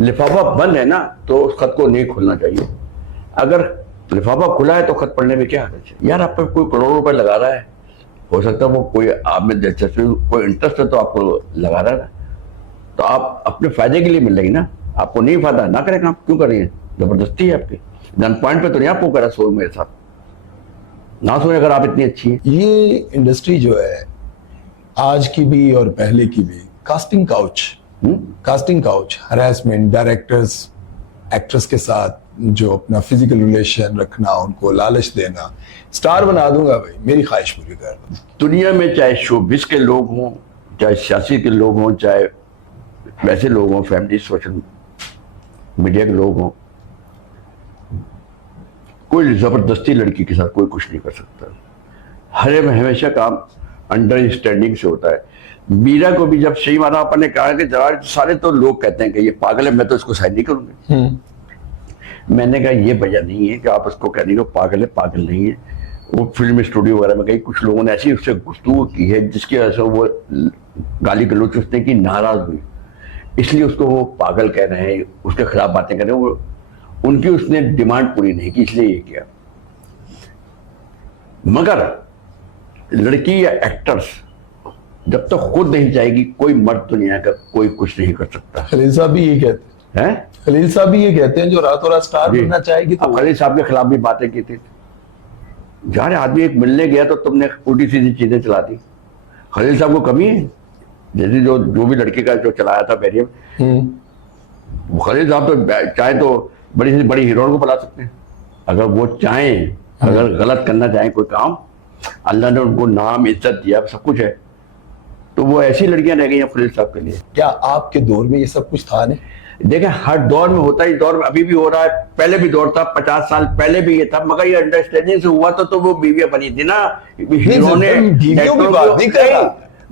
लिफाफा बंद है ना तो उस खत को नहीं खोलना चाहिए। अगर लिफाफा खुला है तो खत पढ़ने में क्या हर्ज है? यार आप पे कोई करोड़ों रुपए लगा रहा है, हो सकता है वो कोई आप में दिलचस्पी कोई इंटरेस्ट है तो आपको लगा रहा है, तो आप अपने फायदे के लिए मिल रही ना। आपको नहीं फायदा ना करें काम, क्यों करिए? जबरदस्ती है आपकी। गन पॉइंट पे तो नहीं आपको करा सोच मेरे साथ ना सोए अगर आप इतनी अच्छी है। ये इंडस्ट्री जो है आज की भी और पहले की भी, casting couch harassment, directors actress के साथ जो अपना फिजिकल रिलेशन रखना, उनको लालच देना, स्टार बना दूंगा भाई, मेरी ख्वाहिश पूरी कर दो। दुनिया में चाहे शोबिस के लोग हों, चाहे सियासी के लोग हों, चाहे वैसे लोग हों, फैमिली सोशल मीडिया के लोग हों, कोई जबरदस्ती लड़की के साथ कोई कुछ नहीं कर सकता। हमेशा काम अंडरस्टैंडिंग से होता है। मीरा को भी जब सही माना अपन ने कहा कि जरा सारे तो लोग कहते हैं कि ये पागल है, मैं तो इसको साइड नहीं करूंगी। मैंने कहा ये वजह नहीं है कि आप उसको कहने को पागल है, पागल नहीं है। वो फिल्म स्टूडियो वगैरह में कहीं कुछ लोगों ने ऐसी उससे गुफ्तगू की है जिसकी वजह से वो गाली गलौच उसने की, नाराज हुई, इसलिए उसको वो पागल कह रहे हैं, उसके खिलाफ बातें कर रहे हैं। वो उनकी उसने डिमांड पूरी नहीं की, इसलिए ये किया। मगर लड़की या एक्टर्स जब तक खुद नहीं चाहेगी, कोई मर्द दुनिया का कोई कुछ नहीं कर सकता। खलील साहब भी ये कहते हैं, खलील साहब भी ये कहते हैं जो रातों रात स्टार बनना चाहेगी तो। खलील साहब के खिलाफ भी बातें की थी। जहाँ आदमी एक मिलने गया तो तुमने उल्टी सीधी चीजें चला दी। खलील साहब को कमी है? जैसे जो भी लड़की का जो चलाया था बैरियम, खलील साहब तो चाहे तो बड़ी से बड़ी हीरोइन को बुला सकते हैं अगर वो चाहें। अगर गलत करना चाहें कोई काम, अल्लाह ने उनको नाम इज्जत दिया, सब कुछ है, तो वो ऐसी लड़कियां रह गई हैं खलील साहब के लिए। क्या आपके दौर में ये सब कुछ था? नहीं, देखें हर दौर में होता है, इस दौर में अभी भी हो रहा है, पहले भी दौर था, 50 साल पहले भी ये था। मगर ये अंडरस्टैंडिंग से हुआ तो वो बीवियां बनी थी ना। हीरो ने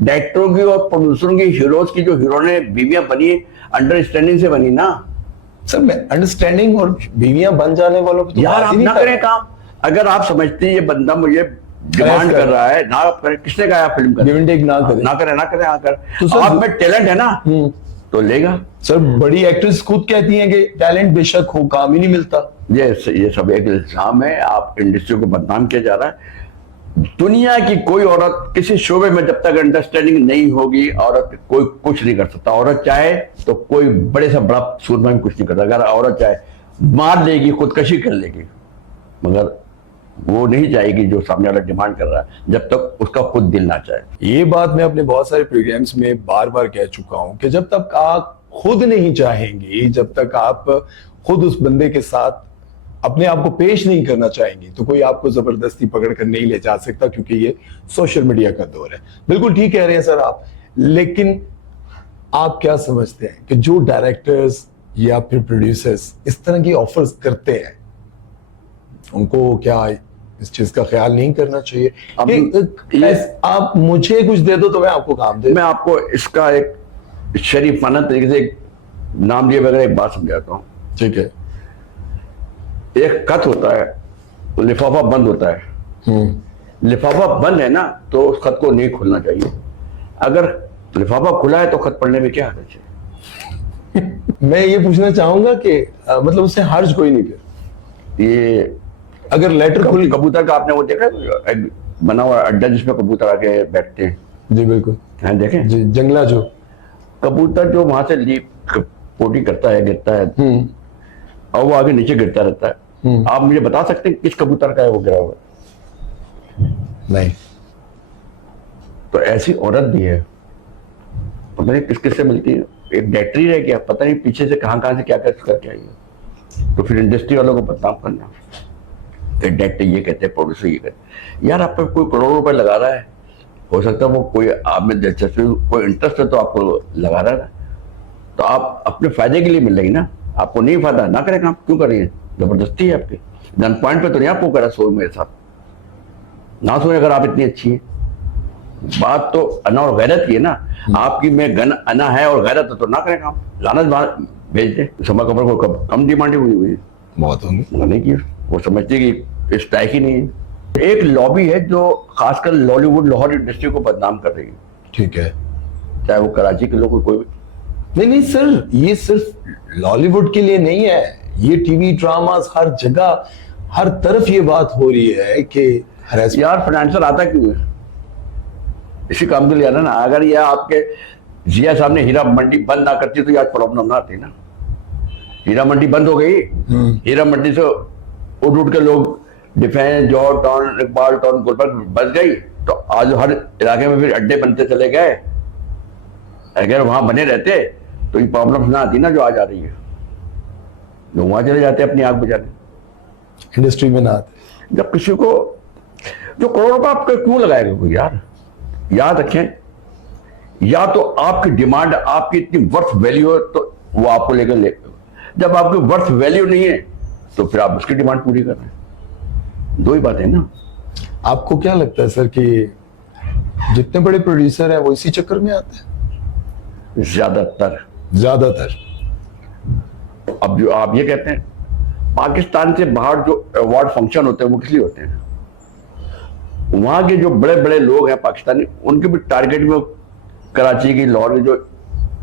डायरेक्टरों की और प्रोड्यूसरों की, हीरोज की जो हीरो ने बीवियां बनी, अंडरस्टैंडिंग से बनी ना। सर मैं अंडरस्टैंडिंग और बीवियां बन जाने वालों की तो यार आप ना करें काम। अगर आप समझते हैं ये बंदा मुझे डिमांड कर रहा है, ना करें। किसने कहा फिल्म कर ना करें आकर? तो आप में टैलेंट है ना तो लेगा। सर बड़ी एक्ट्रेस खुद कहती हैं कि टैलेंट बेशक हो, काम ही नहीं मिलता। ये सब एक इल्जाम है। आप इंडस्ट्री को बदनाम किया जा रहा है। दुनिया की कोई औरत किसी शोबे में जब तक अंडरस्टैंडिंग नहीं होगी, औरत कोई कुछ नहीं कर सकता। औरत चाहे तो कोई बड़े से बड़ा सूरमा भी कुछ नहीं करता। अगर औरत चाहे मार लेगी, खुदकशी कर लेगी, मगर वो नहीं चाहेगी जो सामने वाला डिमांड कर रहा है, जब तक उसका खुद दिल ना चाहे। ये बात मैं अपने बहुत सारे प्रोग्राम्स में बार बार कह चुका हूं कि जब तक आप खुद नहीं चाहेंगे, जब तक आप खुद उस बंदे के साथ अपने आप को पेश नहीं करना चाहेंगे, तो कोई आपको जबरदस्ती पकड़ कर नहीं ले जा सकता, क्योंकि ये सोशल मीडिया का दौर है। बिल्कुल ठीक कह रहे हैं सर आप। लेकिन आप क्या समझते हैं कि जो डायरेक्टर्स या फिर प्रोड्यूसर्स इस तरह की ऑफर्स करते हैं, उनको क्या इस चीज का ख्याल नहीं करना चाहिए? आप मुझे कुछ दे दो तो मैं आपको काम दे। मैं आपको इसका एक शरीफाना तरीके से नाम लिए बगैर एक बात समझाता हूँ। ठीक है। एक खत होता है, लिफाफा बंद होता है। लिफाफा बंद है ना तो उस खत को नहीं खोलना चाहिए। अगर लिफाफा खुला है तो खत पढ़ने में क्या हर्ज है? मैं ये पूछना चाहूंगा कि मतलब उससे हर्ज कोई नहीं फिर? ये अगर लेटर खुल, कबूतर का आपने वो देखा बना हुआ अड्डा जिसमें कबूतर आके बैठते हैं? जी बिल्कुल, हाँ देखें जी। जंगला जो कबूतर जो वहां से पोटी करता है, गिरता है और वो आगे नीचे गिरता रहता है। आप मुझे बता सकते हैं किस कबूतर का है वो गिरा हुआ? नहीं। तो ऐसी औरत भी है, पता नहीं किस किस से मिलती है। एक डायरेक्टर रह गया, पता नहीं पीछे से कहां से क्या करके आई है। तो फिर इंडस्ट्री वालों को बदनाम करना, डायरेक्टर ये कहते हैं, प्रोड्यूसर ये कहते। यार आप पे कोई करोड़ों रुपए लगा रहा है, हो सकता है वो कोई आप में दिलचस्पी कोई इंटरेस्ट है तो आपको लगा रहा है, तो आप अपने फायदे के लिए मिल रही ना। आपको नहीं फायदा ना करें काम, क्यों कर रही है? जबरदस्ती है आपकी। गन पॉइंट पे तो नहीं आपको करा सो मेरे साथ ना सोए अगर आप इतनी अच्छी है। बात तो अना और गैरत की है ना। आपकी में गन अना है और गैरत तो ना करें काम, लानत भेज दे। समा कमर को कम डिमांडिंग हुई बहुत होंगी, नहीं की। वो समझते कि इस टाइप ही नहीं है। एक लॉबी है जो खासकर लॉलीवुड लाहौर इंडस्ट्री को बदनाम कर रही है। ठीक है। चाहे वो कराची के लोग कोई नहीं सर, ये सिर्फ लॉलीवुड के लिए नहीं है, ये टीवी ड्रामास हर जगह हर तरफ ये बात हो रही है कि harassment। यार फाइनेंसर आता क्यों है? इसी काम के लिए आता ना। अगर ये आपके जिया साहब ने हीरा मंडी बंद ना करती तो यार प्रॉब्लम ना आती ना। हीरा मंडी बंद हो गई, हीरा मंडी से उठ के लोग Defence, George Town, Iqbal Town, Gulberg बच गई, तो आज हर इलाके में फिर अड्डे बनते चले गए। अगर वहां बने रहते तो ये प्रॉब्लम ना आती ना जो आज आ रही है। लोग वहां चले जाते अपनी आग बुझाने, इंडस्ट्री में ना आते। जब किसी को जो करोड़ रुपया आपको क्यों लगाएगा कोई यार? याद रखें, या तो आपकी डिमांड आपकी इतनी वर्थ वैल्यू है तो वो आपको लेकर ले, जब आपकी वर्थ वैल्यू नहीं है तो फिर आप उसकी डिमांड पूरी कर रहे हैं। दो ही बात है ना। आपको क्या लगता है सर कि जितने बड़े प्रोड्यूसर हैं वो इसी चक्कर में आते हैं? ज्यादातर। अब जो आप ये कहते हैं, पाकिस्तान से बाहर जो अवार्ड फंक्शन होते हैं वो किस लिए होते हैं? वहां के जो बड़े बड़े लोग हैं पाकिस्तानी, उनके भी टारगेट में कराची की, लाहौर की जो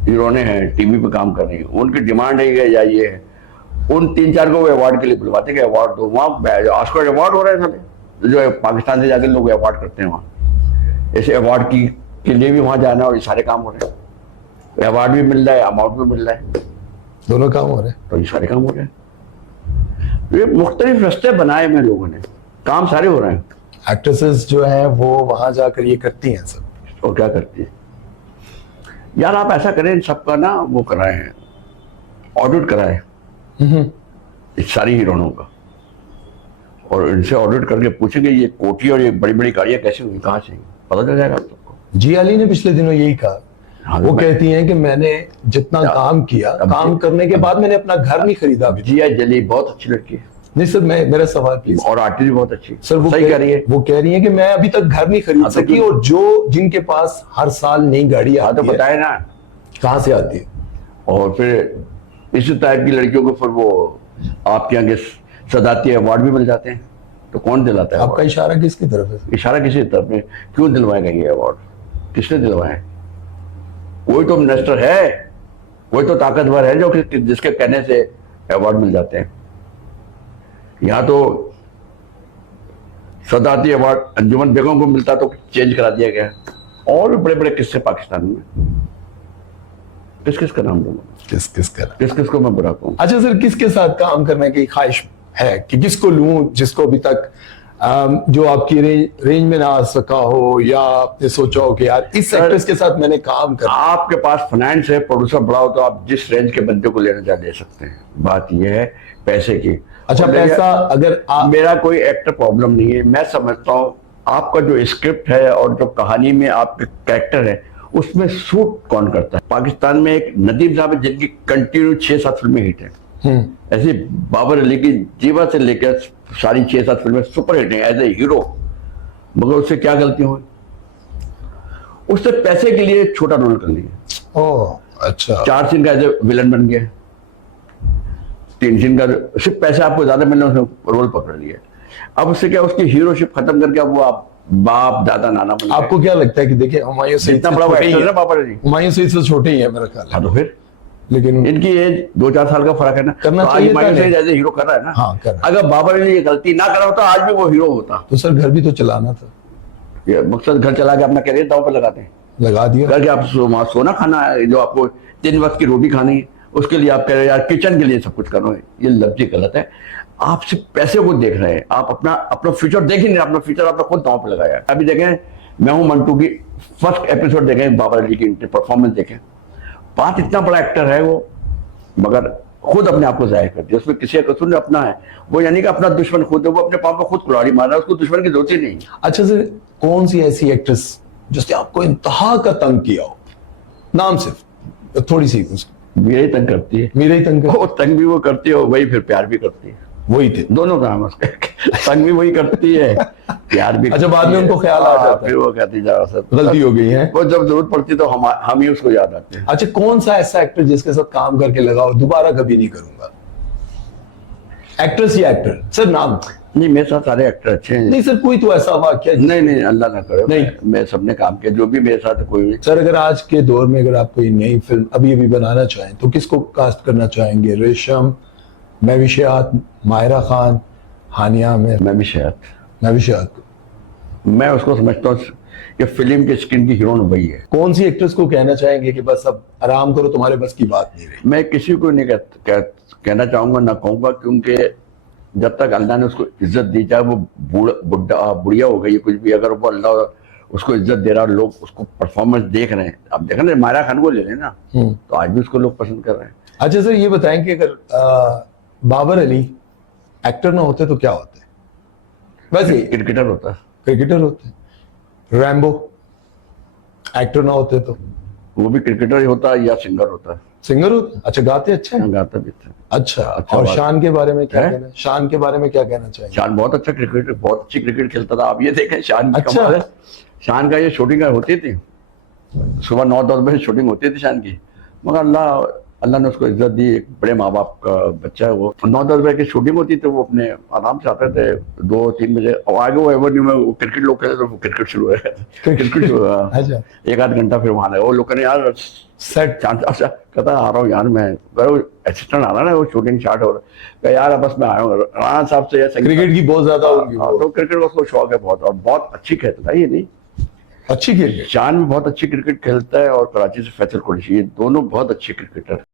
हीरोने हैं टीवी पे काम कर रही है, उनकी डिमांड है या ये है, उन 3-4 को वो अवार्ड के लिए बुलवाते हैं, अवार्ड दो। वहाँ ऑस्कर अवार्ड हो रहे हैं साले, जो पाकिस्तान से जाकर लोग अवार्ड करते हैं वहाँ। ऐसे अवार्ड के लिए भी वहाँ जाना और ये सारे काम हो रहे हैं। अवार्ड भी मिल रहा है, अमाउंट भी मिल रहा है, दोनों काम हो रहे हैं, तो ये सारे काम हो रहे हैं। ये मुख्तलिफ रास्ते बनाए हुए लोगों ने, काम सारे हो रहे हैं। एक्ट्रेसेस जो हैं वो वहां जाकर ये करती हैं सब। और क्या करती है यार? आप ऐसा करें, सबका ना वो कराए, ऑडिट कराए इस सारी हीरोइनों का, और इनसे ऑडिट करके पूछेंगे ये कोठी और ये बड़ी बड़ी गाड़ियां कैसे हुई, कहाँ से, पता चल जाएगा आप सबको। जी अली ने पिछले दिनों यही कहा। हाँ, वो कहती हैं कि मैंने जितना काम किया, काम करने के बाद मैंने अपना घर नहीं खरीदा अभी। जिया जली बहुत अच्छी लड़की है। नहीं सर, मेरा सवाल प्लीज। और आर्टिस्ट भी बहुत अच्छी सर, वो सही कह रही है। वो कह रही है कि मैं अभी तक घर नहीं खरीद सकी, और जो जिनके पास हर साल नई गाड़ी आती तो है, बताए ना कहाँ से आती है? और फिर इसी टाइप की लड़कियों को फिर वो आपके आगे सदाती अवार्ड भी मिल जाते हैं, तो कौन दिलाता है? आपका इशारा किसकी तरफ है? इशारा किसी तरफ में, क्यों दिलवाएगा ये अवार्ड? किसने दिलवाए? कोई तो मिनिस्टर है, कोई तो ताकतवर है जो जिसके कहने से अवार्ड मिल जाते हैं। यहाँ तो सदाती अवार्ड अंजुमन बेगम को मिलता तो चेंज करा दिया गया। और भी बड़े बड़े किस्से पाकिस्तान में, किस किस का नाम दूंगा, किस किस को मैं बुरा कहूँ? अच्छा सर, किसके साथ काम करने की ख्वाहिश है कि किसको लूं जिसको अभी तक जो आपकी रेंज में ना आ सका हो, या आपने सोचा हो कि यार इस एक्ट्रेस के साथ मैंने काम कर? आपके पास फाइनेंस है, प्रोड्यूसर बड़ा हो, तो आप जिस रेंज के बंदे को लेना चाहे ले सकते हैं। बात यह है पैसे की। अच्छा, पैसा अगर आप, मेरा कोई एक्टर प्रॉब्लम नहीं है। मैं समझता हूँ आपका जो स्क्रिप्ट है और जो कहानी में आपके कैरेक्टर है उसमें सूट कौन करता है। पाकिस्तान में एक नदीम साहब है जिनकी कंटिन्यू 6-7 फिल्में हिट है। ऐसे बाबर अली की जीवा से लेकर सारी 6-7 फिल्में सुपर हिट है एज ए हीरो, मगर उससे क्या गलती हुई? उससे पैसे के लिए छोटा रोल कर लिया। ओह अच्छा। 4 सीन का एज ए विलन बन गया, 3 सीन का सिर्फ पैसे आपको ज्यादा मिलने उसने रोल पकड़ लिया। अब उससे क्या, उसकी हीरोशिप खत्म करके अब वो आप बाप दादा नाना बन गए। आपको क्या लगता है कि देखिए हुमायूं सईद इतना बड़ा एक्टर है ना बाबर अली, हुमायूं सईद से छोटे ही है मेरा ख्याल है। हाँ तो फिर लेकिन इनकी एज 2-4 साल का फर्क है ना। करना तो चाहिए आज था हुमायूं नहीं। सईद एज ए हीरो कर रहा है ना। हाँ, कर रहा है। अगर बाबर अली ये गलती ना करा होता आज भी वो हीरो होता। तो सर घर भी तो चलाना था, ये मकसद घर चला के अपना कैरियर दांव पे लगाते हैं। लगा दिया। घर के आप सोना खाना है, जो आपको 3 वक्त की रोटी खानी है, उसके लिए आप कह रहे हैं यार किचन के लिए सब कुछ करो, ये लफ्जी गलत है। आप सिर्फ पैसे को देख रहे हैं, आप अपना फ्यूचर देख ही नहीं। अपना फ्यूचर आपने खुद दांव पे लगाया। अभी देखें, मैं हूं मंटू की फर्स्ट एपिसोड देखें, बाबर अली की परफॉर्मेंस देखें। बात इतना बड़ा एक्टर है वो, मगर खुद अपने आप को जाहिर कर दिया। उसमें किसी का कसूर नहीं, अपना है वो, यानी कि अपना दुश्मन खुद है। वो अपने पाँव पर खुद कुल्हाड़ी मार रहा है, उसको दुश्मन की जरूरत ही नहीं। अच्छा सर, कौन सी ऐसी एक्ट्रेस जिसने आपको इंतहा का तंग किया हो? नाम सिर्फ थोड़ी सी। मेरे ही तंग करती है। मेरे ही तंग वो तंग भी वो करती है, वही फिर प्यार भी करती है। वही थे दोनों काम उसके। तंग भी वही करती है, प्यार भी। अच्छा, बाद में उनको ख्याल आ जाता है, फिर वो कहती जा सब गलती हो गई है। वो जब जरूरत पड़ती तो हम ही उसको याद आते हैं। अच्छा, कौन सा ऐसा एक्टर जिसके साथ काम करके लगा हो दोबारा कभी नहीं करूंगा? एक्ट्रेस या एक्टर? सर नाम। नहीं मेरे साथ सारे एक्टर अच्छे हैं। नहीं सर, कोई तो ऐसा वाक्य नहीं नहीं अल्लाह ना करे, नहीं। मैं सबने काम किया, जो भी मेरे साथ कोई भी। सर अगर आज के दौर में अगर आप कोई नई फिल्म अभी अभी बनाना चाहें तो किसको कास्ट करना चाहेंगे? रेशम, महविशात, मायरा खान, हानिया आमिर? मैं भी शायद, महविशात। मैं उसको समझता हूँ कि फिल्म के स्क्रीन की हीरोइन वही है। कौन सी एक्ट्रेस को कहना चाहेंगे कि बस अब आराम करो, तुम्हारे बस की बात नहीं रही? मैं किसी को नहीं कहना चाहूंगा, ना कहूंगा, क्योंकि जब तक अल्लाह ने उसको इज्जत दी, चाहे वो बुढ़िया हो गई कुछ भी, अगर वो अल्लाह उसको इज्जत दे रहा और लोग उसको परफॉर्मेंस देख रहे हैं, अब देख रहे हैं मायरा खान को ले लेना, तो आज भी उसको लोग पसंद कर रहे हैं। अच्छा सर, ये बताएं कि अगर बाबर अली एक्टर ना होते तो क्या होते? वैसे क्रिकेटर होता है। क्रिकेटर होते। रैम्बो एक्टर ना होते तो? वो भी क्रिकेटर ही होता है या सिंगर होता है। सिंगर होते। अच्छा, गाते अच्छे हैं? गाता भी था। अच्छा, अच्छा और बात। शान के बारे में क्या है? कहना? शान के बारे में क्या कहना चाहिए? शान बहुत अच्छा क्रिकेटर, बहुत अच्छी क्रिकेट खेलता था। आप ये देखें शान की अच्छा। कमाल है। शान का ये शूटिंग होती थी, सुबह 9-10 बजे शूटिंग होती थी शान की, मगर अल्लाह ने उसको इज्जत दी। एक बड़े माँ बाप का बच्चा है वो। 9-10 बजे की शूटिंग होती थी, वो अपने आराम से आते थे 2-3 बजे, और आगे वो एवेन्यू में वो क्रिकेट लोग खेलते तो वो क्रिकेट शुरू हो गया। क्रिकेट शुरू हुआ। अच्छा। 1 आध घंटा फिर वहां लगा। वो लोग कहने यार सेट चांस, अच्छा कहता आ रहा हूँ यार मैं, असिस्टेंट आ रहा ना, वो शूटिंग स्टार्ट हो रहा है, यार बस मैं आया हूँ राणा साहब से। क्रिकेट की बहुत ज्यादा उनकी वो। तो क्रिकेट का उसको शौक है बहुत, और बहुत अच्छी खेलता है। ये नहीं, अच्छी क्रिकेट। शान भी बहुत अच्छी क्रिकेट खेलता है, और कराची से फैसल कुरैशी, ये दोनों बहुत अच्छे क्रिकेटर।